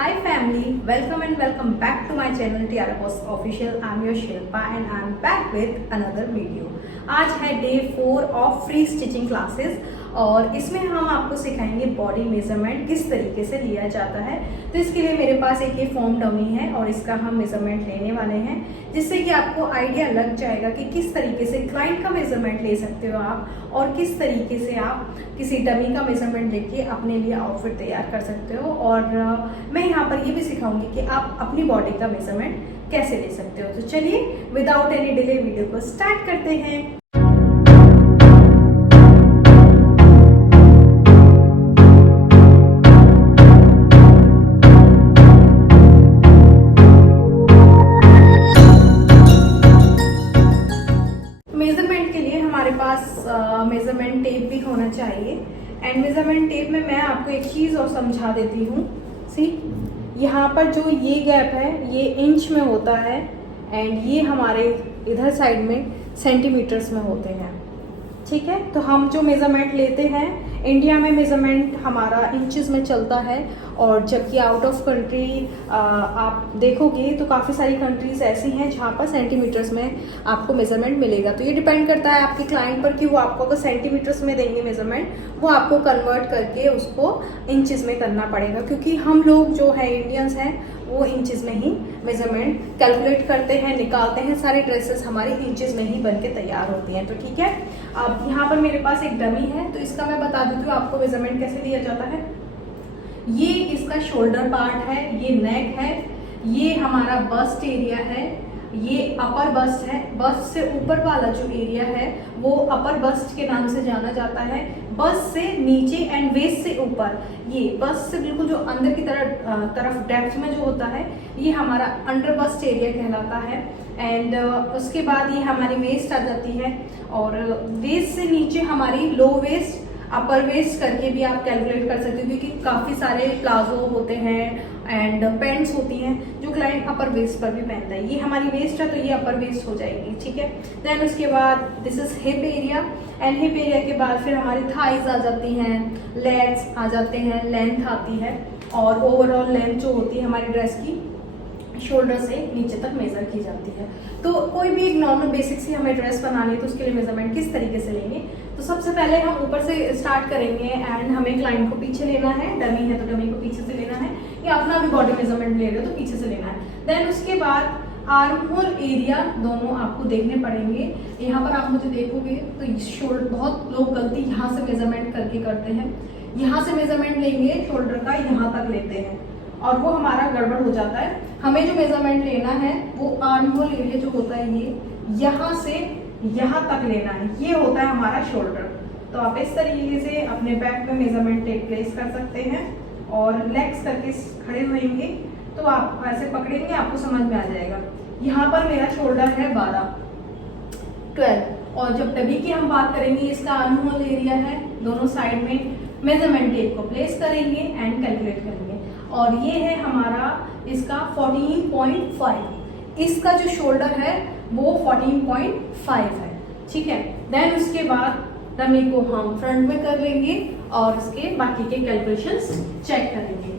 Hi family, welcome and welcome back to my channel Tiara Post Official. I'm your Shilpa and I'm back with another video. आज है day 4 of free stitching classes और इसमें हम आपको सिखाएंगे body measurement किस तरीके से लिया जाता है। तो इसके लिए मेरे पास एक ये फॉर्म डमी है और इसका हम मेजरमेंट लेने वाले हैं, जिससे कि आपको आइडिया लग जाएगा कि किस तरीके से क्लाइंट का मेजरमेंट ले सकते हो आप और किस तरीके से आप किसी डमी का मेजरमेंट लेके अपने लिए आउटफिट तैयार कर सकते हो। और मैं यहाँ पर ये भी सिखाऊंगी कि आप अपनी बॉडी का मेजरमेंट कैसे ले सकते हो। तो चलिए विदाउट एनी डिले वीडियो को स्टार्ट करते हैं। मेजरमेंट के लिए हमारे पास मेजरमेंट टेप भी होना चाहिए। एंड मेजरमेंट टेप में मैं आपको एक चीज़ और समझा देती हूँ। सी यहाँ पर जो ये गैप है ये इंच में होता है एंड ये हमारे इधर साइड में सेंटीमीटर्स में होते हैं। ठीक है, तो हम जो मेजरमेंट लेते हैं इंडिया में मेजरमेंट हमारा इंचेस में चलता है, और जबकि आउट ऑफ कंट्री आप देखोगे तो काफ़ी सारी कंट्रीज ऐसी हैं जहाँ पर सेंटीमीटर्स में आपको मेजरमेंट मिलेगा। तो ये डिपेंड करता है आपके क्लाइंट पर कि वो आपको अगर सेंटीमीटर्स में देंगे मेजरमेंट, वो आपको कन्वर्ट करके उसको इंचेस में करना पड़ेगा, क्योंकि हम लोग जो है इंडियंस हैं वो इंचेस में ही मेजरमेंट कैलकुलेट करते हैं, निकालते हैं। सारी ड्रेसेस हमारी इंचेस में ही बनके तैयार होती हैं। तो ठीक है, अब यहाँ पर मेरे पास एक डमी है, तो इसका मैं बता देती हूँ आपको मेजरमेंट कैसे लिया जाता है। ये इसका शोल्डर पार्ट है, ये नेक है, ये हमारा बस्ट एरिया है, ये अपर बस्ट है। बस्ट से ऊपर वाला जो एरिया है वो अपर बस्ट के नाम से जाना जाता है। बस्ट से नीचे एंड वेस्ट से ऊपर, ये बस्ट से बिल्कुल जो अंदर की तरफ डेप्थ में जो होता है ये हमारा अंडर बस्ट एरिया कहलाता है। एंड उसके बाद ये हमारी वेस्ट आ जाती है, और वेस्ट से नीचे हमारी लो वेस्ट, अपर वेस्ट करके भी आप कैलकुलेट कर सकते हो, क्योंकि काफ़ी सारे प्लाजो होते हैं एंड पैंट्स होती हैं जो क्लाइंट अपर वेस्ट पर भी पहनता है। ये हमारी वेस्ट है तो ये अपर वेस्ट हो जाएगी। ठीक है, देन उसके बाद this is hip area, and hip area के बाद फिर हमारी थाइज आ जाती हैं, लेग्स आ जाते हैं, लेंथ आती है, और ओवरऑल लेंथ जो होती है हमारी ड्रेस की शोल्डर से नीचे तक मेजर की जाती है। तो कोई भी एक नॉर्मल बेसिक सी हमें ड्रेस बनानी है तो उसके लिए मेजरमेंट किस तरीके से लेंगे। तो सबसे पहले हम ऊपर से स्टार्ट करेंगे एंड हमें क्लाइंट को पीछे लेना है। डमी है तो डमी को पीछे से लेना है, या अपना भी बॉडी मेजरमेंट ले रहे हो तो पीछे से लेना है। देन उसके बाद आर्म होल एरिया दोनों आपको देखने पड़ेंगे। यहाँ पर आप मुझे देखोगे तो शोल्डर, बहुत लोग गलती यहाँ से मेजरमेंट करके करते हैं, यहाँ से मेजरमेंट लेंगे शोल्डर का, यहाँ तक लेते हैं और वो हमारा गड़बड़ हो जाता है। हमें जो मेजरमेंट लेना है वो आर्म होल एरिया जो होता है ये यहाँ से यहाँ तक लेना है, ये होता है हमारा शोल्डर। तो आप इस तरीके से अपने बैक में मेजरमेंट टेप प्लेस कर सकते हैं और लेग्स करके खड़े रहेंगे तो आप ऐसे पकड़ेंगे, आपको समझ में आ जाएगा। यहाँ पर मेरा शोल्डर है 12, और जब डबी की हम बात करेंगे इसका आर्म होल एरिया है, दोनों साइड में मेजरमेंट टेप को प्लेस करेंगे एंड कैलकुलेट करेंगे, और ये है हमारा इसका 14.5, इसका जो शोल्डर है वो 14.5 है। ठीक है, देन उसके बाद डमी को हम फ्रंट में कर लेंगे और इसके बाकी के कैलकुलेशंस चेक करेंगे।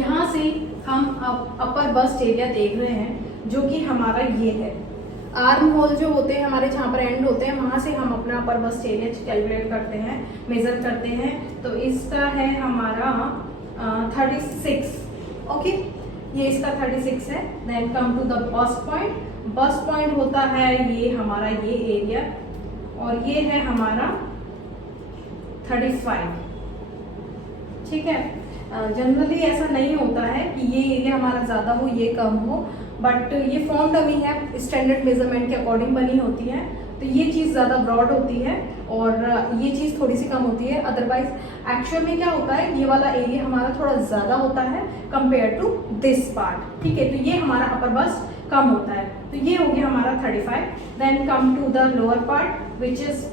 यहाँ से हम अब अपर बस्ट एरिया देख रहे हैं जो कि हमारा ये है। आर्म होल जो होते हैं हमारे जहाँ पर एंड होते हैं वहाँ से हम अपना अपर बस्ट एरिया कैलकुलेट करते हैं, मेजर करते हैं। तो इसका है हमारा 36। ओके, ये इसका 36 है। Then come to the bust point. Bust point होता है ये हमारा ये एरिया, और ये है हमारा 35। ठीक है, जनरली ऐसा नहीं होता है कि ये एरिया हमारा ज़्यादा हो ये कम हो, बट ये फॉर्म डमी है, स्टैंडर्ड मेजरमेंट के अकॉर्डिंग बनी होती है, तो ये चीज़ ज़्यादा ब्रॉड होती है और ये चीज़ थोड़ी सी कम होती है। अदरवाइज एक्चुअल में क्या होता है, ये वाला एरिया हमारा थोड़ा ज़्यादा होता है कंपेयर टू दिस पार्ट। ठीक है, तो ये हमारा अपर बस्ट कम होता है, तो ये हो गया हमारा 35। Then come to the lower part which is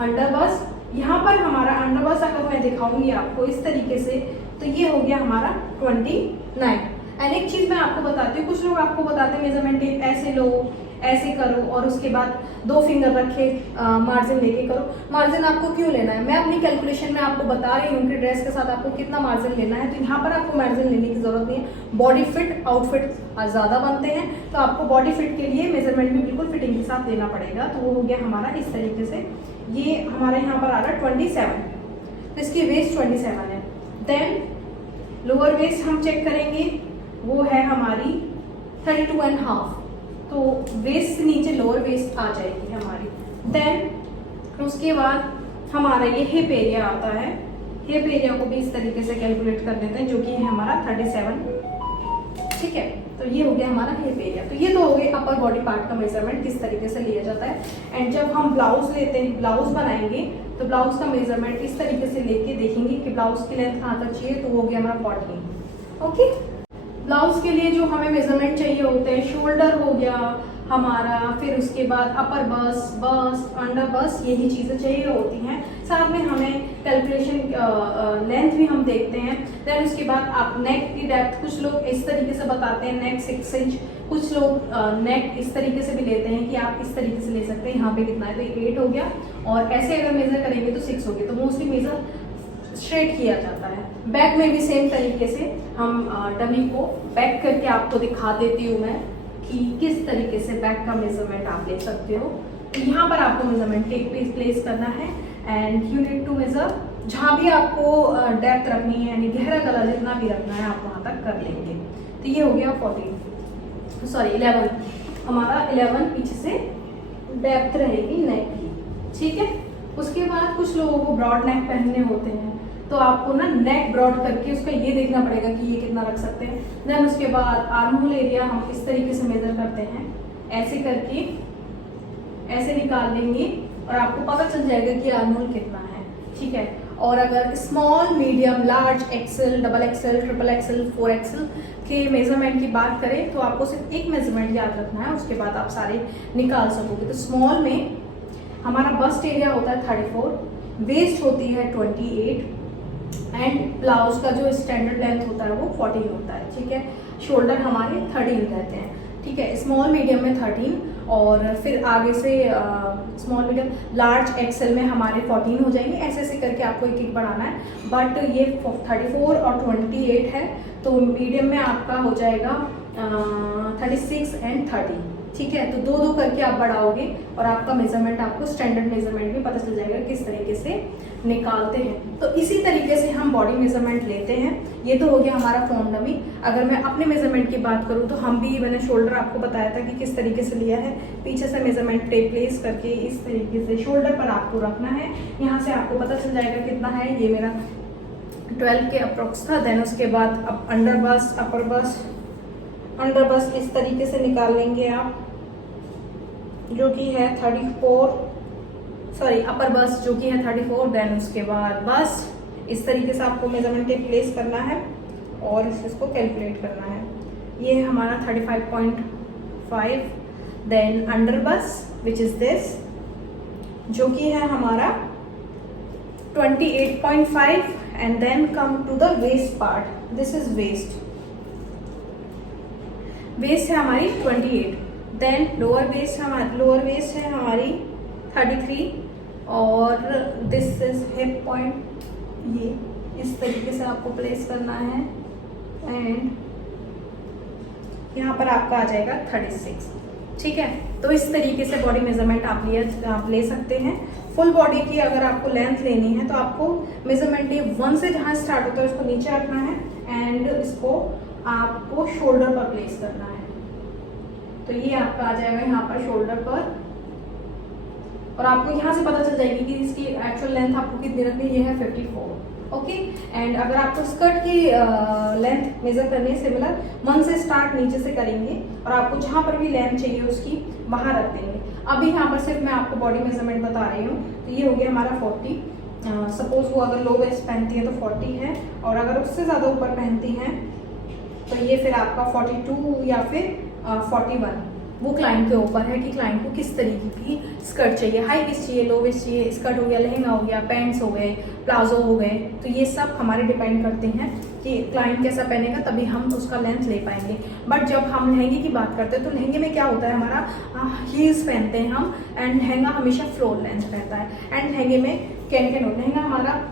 under bust. यहाँ पर हमारा अंडर बस्ट अगर मैं दिखाऊंगी आपको इस तरीके से, तो ये हो गया हमारा 29। एंड एक चीज मैं आपको बताती हूँ, कुछ लोग आपको बताते हैं मेजरमेंट टेप ऐसे लो, ऐसे करो और उसके बाद 2 फिंगर रखे मार्जिन लेके करो। मार्जिन आपको क्यों लेना है, मैं अपनी कैलकुलेशन में आपको बता रही हूँ कि ड्रेस के साथ आपको कितना मार्जिन लेना है, तो यहाँ पर आपको मार्जिन लेने की जरूरत नहीं है। बॉडी फिट आउटफिट ज़्यादा बनते हैं तो आपको बॉडी फिट के लिए मेजरमेंट भी बिल्कुल फिटिंग के साथ लेना पड़ेगा। तो वो हो गया हमारा इस तरीके से, ये हमारा यहाँ पर आ रहा है 27, तो इसकी वेस्ट 27 है। देन लोअर वेस्ट हम चेक करेंगे, वो है हमारी 32.5, तो वेस्ट से नीचे लोअर वेस्ट आ जाएगी हमारी। देन उसके बाद हमारा ये हिप एरिया आता है, हिप एरिया को भी इस तरीके से कैलकुलेट कर लेते हैं, जो कि है हमारा 37, ठीक है। तो ये हो गया हमारा हिप एरिया। तो ये तो हो गए अपर बॉडी पार्ट का मेजरमेंट किस तरीके से लिया जाता है। एंड जब हम ब्लाउज लेते हैं, ब्लाउज बनाएंगे, तो ब्लाउज का मेजरमेंट इस तरीके से लेके देखेंगे कि ब्लाउज की लेंथ कहाँ तक चाहिए, तो वो हो गया हमारा 14। ओके, ब्लाउज के लिए जो हमें मेजरमेंट चाहिए होते हैं, शोल्डर हो गया हमारा, फिर उसके बाद अपर बस, अंडर बस, यही चीज़ें चाहिए होती हैं। साथ में हमें कैलकुलेशन लेंथ भी हम देखते हैं। देन उसके बाद आप नेक की डेप्थ, कुछ लोग इस तरीके से बताते हैं नेक 6 इंच, कुछ लोग नेक इस तरीके से भी लेते हैं कि आप इस तरीके से ले सकते हैं। यहाँ पे कितना है, तो 8 हो गया, और ऐसे अगर मेजर करेंगे तो 6 हो गया। तो मोस्टली मेजर स्ट्रेट किया जाता है। बैक में भी सेम तरीके से हम डमी को बैक करके आपको दिखा देती हूँ मैं कि किस तरीके से बैक का मेजरमेंट आप ले सकते हो। तो यहाँ पर आपको मेजरमेंट टेप पे प्लेस करना है and you need to measure. जहाँ भी आपको डेप्थ रखनी है, यानी गहरा गला जितना भी रखना है आप वहाँ तक कर लेंगे। तो ये हो गया 11, हमारा 11 पीछे से डेप्थ रहेगी नेक की, ठीक है। उसके बाद कुछ लोगों को ब्रॉड नेक पहनने होते हैं, तो आपको ना नेक ब्रॉड करके उसका ये देखना पड़ेगा कि ये कितना रख सकते हैं। देन उसके बाद आर्म होल एरिया हम इस तरीके से मेजर करते हैं, ऐसे करके ऐसे निकाल लेंगे और आपको पता चल जाएगा कि आर्म होल कितना है, ठीक है। और अगर small, medium, large, XL, double XL, triple XL, 4 XL के मेजरमेंट की बात करें तो आपको सिर्फ एक मेजरमेंट याद रखना है, उसके बाद आप सारे निकाल सकोगे। तो स्मॉल में हमारा बस्ट एरिया होता है 34, वेस्ट होती है 28 एंड ब्लाउज का जो स्टैंडर्ड लेंथ होता है वो 14 होता है, ठीक है। शोल्डर हमारे 13 रहते हैं, ठीक है। स्मॉल मीडियम में 13 और फिर आगे से स्मॉल मीडियम लार्ज एक्सेल में हमारे 14 हो जाएंगे। ऐसे ऐसे करके आपको एक एक बढ़ाना है, बट ये 34 और 28 है, तो मीडियम में आपका हो जाएगा 36 एंड 30, ठीक है। तो 2-2 करके आप बढ़ाओगे और आपका मेजरमेंट, आपको स्टैंडर्ड मेजरमेंट भी पता चल जाएगा किस तरीके से निकालते हैं। तो इसी तरीके से हम बॉडी मेजरमेंट लेते हैं। ये तो हो गया हमारा फॉर्म डमी। अगर मैं अपने मेजरमेंट की बात करूँ तो हम भी, मैंने शोल्डर आपको बताया था कि किस तरीके से लिया है। पीछे से मेजरमेंट टेप प्लेस करके इस तरीके से शोल्डर पर आपको रखना है। यहाँ से आपको पता चल जाएगा कितना है। ये मेरा 12 के अप्रोक्स था। देन उसके बाद अब अंडर बस्ट, अपर बस्ट, अंडर बस्ट इस तरीके से निकाल लेंगे आप, जो कि है 34, सॉरी अपर बस्ट जो कि है 34। देन उसके बाद बस इस तरीके से आपको मेजरमेंट टेप प्लेस करना है और इसको कैलकुलेट करना है। ये है हमारा 35.5। Then under bust which is this, जो कि है हमारा 28.5 and then come to the waist part. This is waist, waist है हमारी 28। देन लोअर वेस्ट है हमारी 33 और दिस इज हिप पॉइंट। ये इस तरीके से आपको प्लेस करना है एंड यहाँ पर आपका आ जाएगा 36, ठीक है। तो इस तरीके से बॉडी मेजरमेंट आप ले सकते हैं। फुल बॉडी की अगर आपको लेंथ लेनी है तो आपको मेजरमेंट टेप 1 से जहाँ स्टार्ट होता है उसको नीचे रखना है एंड इसको आपको शोल्डर पर प्लेस करना है। तो ये आपका आ जाएगा यहाँ पर शोल्डर पर और आपको यहाँ से पता चल जाएगी कि इसकी एक्चुअल लेंथ आपको कितनी रखनी है। ये है 54, ओके। एंड अगर आपको स्कर्ट की लेंथ मेजर करनी है, सिमिलर 1 से स्टार्ट नीचे से करेंगे और आपको जहाँ पर भी लेंथ चाहिए उसकी वहाँ रख देंगे। अभी यहाँ पर सिर्फ मैं आपको बॉडी मेजरमेंट बता रही हूँ। तो ये हो गया हमारा 40। सपोज वो अगर लो वेस्ट पहनती है तो 40 है और अगर उससे ज़्यादा ऊपर पहनती हैं तो ये फिर आपका 42 या फिर 41, वो क्लाइंट के ऊपर है कि क्लाइंट को किस तरीके की स्कर्ट चाहिए, हाई वेस्ट चाहिए, लो वेस्ट चाहिए, स्कर्ट हो गया, लहंगा हो गया, पैंट्स हो गए, प्लाजो हो गए। तो ये सब हमारे डिपेंड करते हैं कि क्लाइंट कैसा पहनेगा, तभी हम उसका लेंथ ले पाएंगे। बट जब हम लहंगे की बात करते हैं तो लहंगे में क्या होता है, हमारा हील्स पहनते हैं हम, एंड लहंगा हमेशा फ्लोर लेंथ रहता है। एंड लहंगे में कैन हो, लहंगा हमारा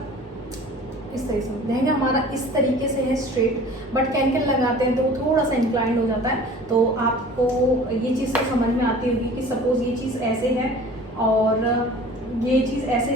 इस तरीके से, लहंगा हमारा इस तरीके से है स्ट्रेट, बट कैन लगाते हैं तो वो थोड़ा सा इंक्लाइंड हो जाता है। तो आपको ये चीज़ तो समझ में आती होगी कि सपोज ये चीज़ ऐसे है और ये चीज़ ऐसे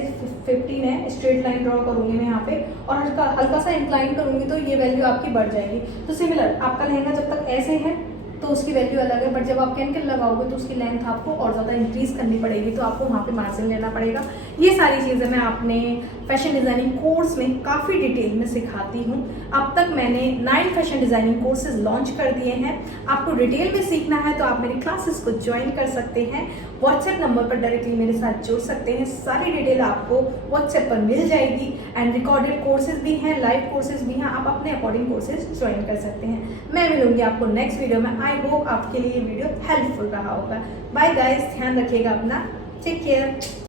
15 है, स्ट्रेट लाइन ड्रॉ करूँगी मैं यहाँ पे और हल्का सा इंक्लाइन करूँगी तो ये वैल्यू आपकी बढ़ जाएगी। तो सिमिलर आपका लहंगा जब तक ऐसे है तो उसकी वैल्यू अलग है, बट जब आप कैन लगाओगे तो उसकी लेंथ आपको और ज़्यादा इंक्रीज करनी पड़ेगी, तो आपको वहाँ पे मार्जिन लेना पड़ेगा। ये सारी चीज़ें मैं अपने फैशन डिज़ाइनिंग कोर्स में काफ़ी डिटेल में सिखाती हूँ। अब तक मैंने 9 फैशन डिज़ाइनिंग कोर्सेज लॉन्च कर दिए हैं। आपको डिटेल में सीखना है तो आप मेरी क्लासेस को ज्वाइन कर सकते हैं। व्हाट्सएप नंबर पर डायरेक्टली मेरे साथ जुड़ सकते हैं, सारी डिटेल आपको व्हाट्सएप पर मिल जाएगी। एंड रिकॉर्डेड कोर्सेज भी हैं, लाइव कोर्सेज भी हैं, आप अपने अकॉर्डिंग कोर्सेज ज्वाइन कर सकते हैं। मैं मिलूंगी आपको नेक्स्ट वीडियो में। आई होप आपके लिए ये वीडियो हेल्पफुल रहा होगा। बाय गाइस, ध्यान रखिएगा अपना, टेक केयर।